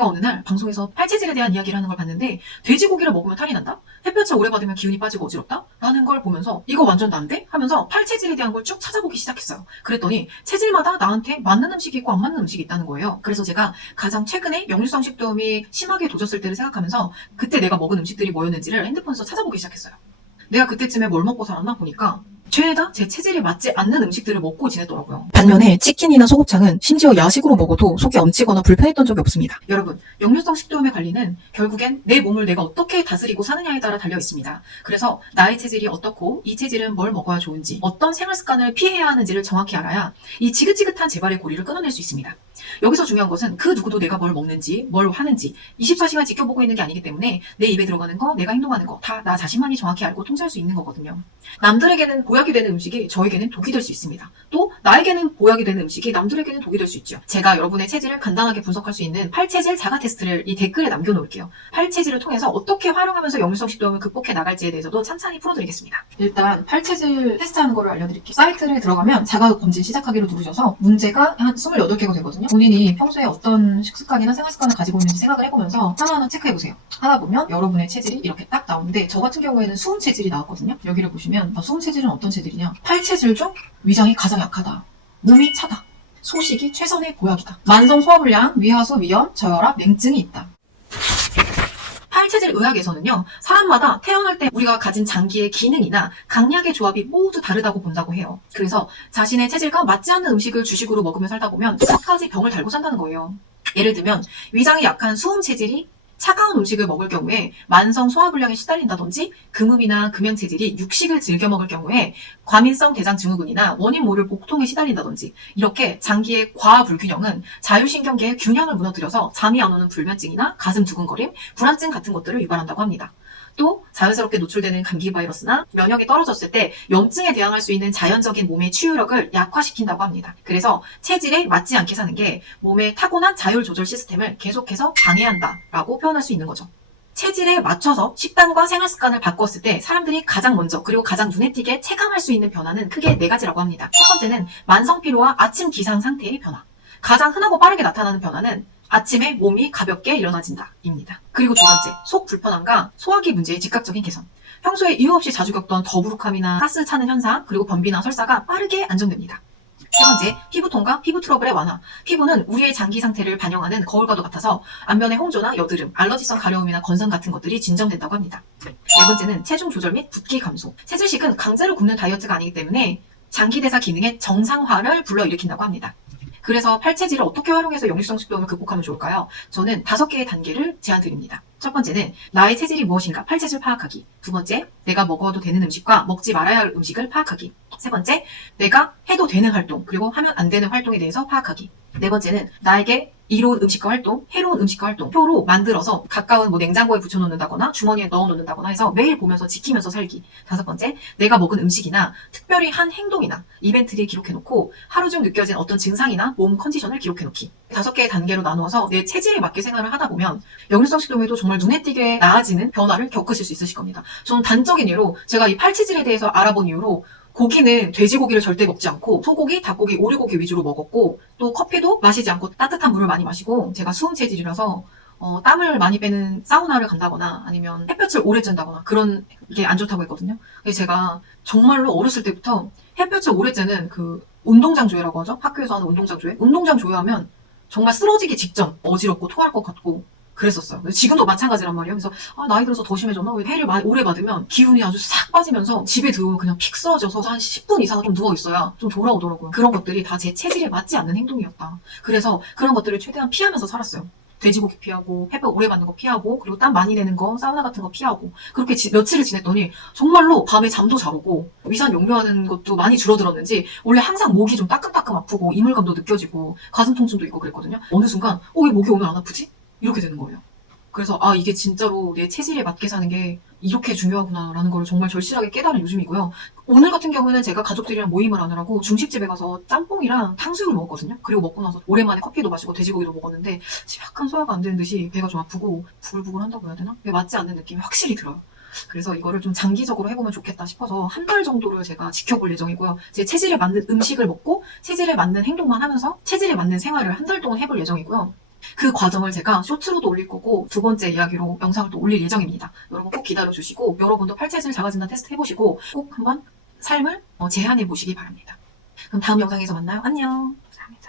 제가 어느 날 방송에서 팔체질에 대한 이야기를 하는 걸 봤는데 돼지고기를 먹으면 탈이 난다? 햇볕을 오래 받으면 기운이 빠지고 어지럽다? 라는 걸 보면서 이거 완전 난데? 하면서 팔체질에 대한 걸 쭉 찾아보기 시작했어요. 그랬더니 체질마다 나한테 맞는 음식이 있고 안 맞는 음식이 있다는 거예요. 그래서 제가 가장 최근에 역류성 식도염이 심하게 도졌을 때를 생각하면서 그때 내가 먹은 음식들이 뭐였는지를 핸드폰에서 찾아보기 시작했어요. 내가 그때쯤에 뭘 먹고 살았나 보니까 죄다 제 체질에 맞지 않는 음식들을 먹고 지냈더라고요. 반면에 치킨이나 소곱창은 심지어 야식으로 먹어도 속이 엉치거나 불편했던 적이 없습니다. 여러분, 역류성 식도염의 관리는 결국엔 내 몸을 내가 어떻게 다스리고 사느냐에 따라 달려 있습니다. 그래서 나의 체질이 어떻고 이 체질은 뭘 먹어야 좋은지 어떤 생활 습관을 피해야 하는지를 정확히 알아야 이 지긋지긋한 재발의 고리를 끊어낼 수 있습니다. 여기서 중요한 것은 그 누구도 내가 뭘 먹는지 뭘 하는지 24시간 지켜보고 있는 게 아니기 때문에 내 입에 들어가는 거, 내가 행동하는 거 다 나 자신만이 정확히 알고 통제할 수 있는 거거든요. 남들에게는 보약이 되는 음식이 저에게는 독이 될 수 있습니다. 또 나에게는 보약이 되는 음식이 남들에게는 독이 될 수 있죠. 제가 여러분의 체질을 간단하게 분석할 수 있는 팔체질 자가 테스트를 이 댓글에 남겨놓을게요. 팔체질을 통해서 어떻게 활용하면서 역류성 식도염을 극복해 나갈지에 대해서도 찬찬히 풀어드리겠습니다. 일단 팔체질 테스트하는 거를 알려드릴게요. 사이트를 들어가면 자가검진 시작하기로 누르셔서 문제가 한 28개가 되거든요. 본인이 평소에 어떤 식습관이나 생활습관을 가지고 있는지 생각을 해보면서 하나하나 체크해보세요. 하다 보면 여러분의 체질이 이렇게 딱 나오는데 저 같은 경우에는 수은 체질이 나왔거든요. 여기를 보시면 수은 체질은 어떤 체질이냐, 팔체질 중 위장이 가장 약하다, 몸이 차다, 소식이 최선의 보약이다, 만성 소화불량, 위하소, 위염, 저혈압, 냉증이 있다. 팔체질 의학에서는요, 사람마다 태어날 때 우리가 가진 장기의 기능이나 강약의 조합이 모두 다르다고 본다고 해요. 그래서 자신의 체질과 맞지 않는 음식을 주식으로 먹으며 살다 보면 수가지 병을 달고 산다는 거예요. 예를 들면 위장이 약한 수은 체질이 차가운 음식을 먹을 경우에 만성 소화불량에 시달린다든지, 금음이나 금연 체질이 육식을 즐겨 먹을 경우에 과민성 대장 증후군이나 원인 모를 복통에 시달린다든지, 이렇게 장기의 과불균형은 자율신경계의 균형을 무너뜨려서 잠이 안 오는 불면증이나 가슴 두근거림, 불안증 같은 것들을 유발한다고 합니다. 또 자연스럽게 노출되는 감기 바이러스나 면역이 떨어졌을 때 염증에 대항할 수 있는 자연적인 몸의 치유력을 약화시킨다고 합니다. 그래서 체질에 맞지 않게 사는 게 몸의 타고난 자율 조절 시스템을 계속해서 방해한다라고 표현할 수 있는 거죠. 체질에 맞춰서 식단과 생활 습관을 바꿨을 때 사람들이 가장 먼저 그리고 가장 눈에 띄게 체감할 수 있는 변화는 크게 4가지라고 합니다. 첫 번째는 만성 피로와 아침 기상 상태의 변화. 가장 흔하고 빠르게 나타나는 변화는 아침에 몸이 가볍게 일어나진다 입니다. 그리고 두 번째, 속 불편함과 소화기 문제의 즉각적인 개선. 평소에 이유 없이 자주 겪던 더부룩함이나 가스 차는 현상, 그리고 변비나 설사가 빠르게 안정됩니다. 세 번째, 피부통과 피부 트러블의 완화. 피부는 우리의 장기 상태를 반영하는 거울과도 같아서 안면의 홍조나 여드름, 알러지성 가려움이나 건선 같은 것들이 진정된다고 합니다. 네 번째는 체중 조절 및 붓기 감소. 체질식은 강제로 굶는 다이어트가 아니기 때문에 장기 대사 기능의 정상화를 불러일으킨다고 합니다. 그래서 팔체질을 어떻게 활용해서 역류성 식도염을 극복하면 좋을까요? 저는 5개의 단계를 제안드립니다. 첫 번째는 나의 체질이 무엇인가 팔체질 파악하기. 두 번째, 내가 먹어도 되는 음식과 먹지 말아야 할 음식을 파악하기. 세 번째, 내가 해도 되는 활동, 그리고 하면 안 되는 활동에 대해서 파악하기. 네 번째는 나에게 이로운 음식과 활동, 해로운 음식과 활동 표로 만들어서 가까운 냉장고에 붙여놓는다거나 주머니에 넣어놓는다거나 해서 매일 보면서 지키면서 살기. 5번째, 내가 먹은 음식이나 특별히 한 행동이나 이벤트를 기록해놓고 하루 중 느껴진 어떤 증상이나 몸 컨디션을 기록해놓기. 5개의 단계로 나누어서 내 체질에 맞게 생활을 하다 보면 역류성 식도염에도 정말 눈에 띄게 나아지는 변화를 겪으실 수 있으실 겁니다. 저는 단적인 예로 제가 이 팔체질에 대해서 알아본 이후로 고기는 돼지고기를 절대 먹지 않고 소고기, 닭고기, 오리고기 위주로 먹었고, 또 커피도 마시지 않고 따뜻한 물을 많이 마시고, 제가 수은 체질이라서 땀을 많이 빼는 사우나를 간다거나 아니면 햇볕을 오래 쬐다거나 그런 게 안 좋다고 했거든요. 그래서 제가 정말로 어렸을 때부터 햇볕을 오래 쬐는 그 운동장 조회라고 하죠. 학교에서 하는 운동장 조회. 운동장 조회하면 정말 쓰러지기 직전 어지럽고 토할 것 같고 그랬었어요. 지금도 마찬가지란 말이에요. 그래서 나이 들어서 더 심해졌나? 왜 해를 오래 받으면 기운이 아주 싹 빠지면서 집에 들어오면 그냥 픽 쓰러져서 한 10분 이상 좀 누워있어야 좀 돌아오더라고요. 그런 것들이 다 제 체질에 맞지 않는 행동이었다. 그래서 그런 것들을 최대한 피하면서 살았어요. 돼지고기 피하고, 햇볕 오래 받는 거 피하고, 그리고 땀 많이 내는 거, 사우나 같은 거 피하고, 그렇게 며칠을 지냈더니 정말로 밤에 잠도 잘 오고 위산 역류하는 것도 많이 줄어들었는지 원래 항상 목이 좀 따끔따끔 아프고 이물감도 느껴지고 가슴 통증도 있고 그랬거든요. 어느 순간 왜 목이 오늘 안 아프지? 이렇게 되는 거예요. 그래서 이게 진짜로 내 체질에 맞게 사는 게 이렇게 중요하구나 라는 걸 정말 절실하게 깨달은 요즘이고요. 오늘 같은 경우는 제가 가족들이랑 모임을 하느라고 중식집에 가서 짬뽕이랑 탕수육을 먹었거든요. 그리고 먹고 나서 오랜만에 커피도 마시고 돼지고기도 먹었는데 약간 소화가 안 되는 듯이 배가 좀 아프고 부글부글 한다고 해야 되나? 그게 맞지 않는 느낌이 확실히 들어요. 그래서 이거를 좀 장기적으로 해보면 좋겠다 싶어서 한 달 정도를 제가 지켜볼 예정이고요. 제 체질에 맞는 음식을 먹고 체질에 맞는 행동만 하면서 체질에 맞는 생활을 한 달 동안 해볼 예정이고요. 그 과정을 제가 쇼츠로도 올릴 거고 두 번째 이야기로 영상을 또 올릴 예정입니다. 여러분 꼭 기다려주시고 여러분도 팔체질 자가진단 테스트 해보시고 꼭 한번 삶을 제한해 보시기 바랍니다. 그럼 다음 영상에서 만나요. 안녕. 감사합니다.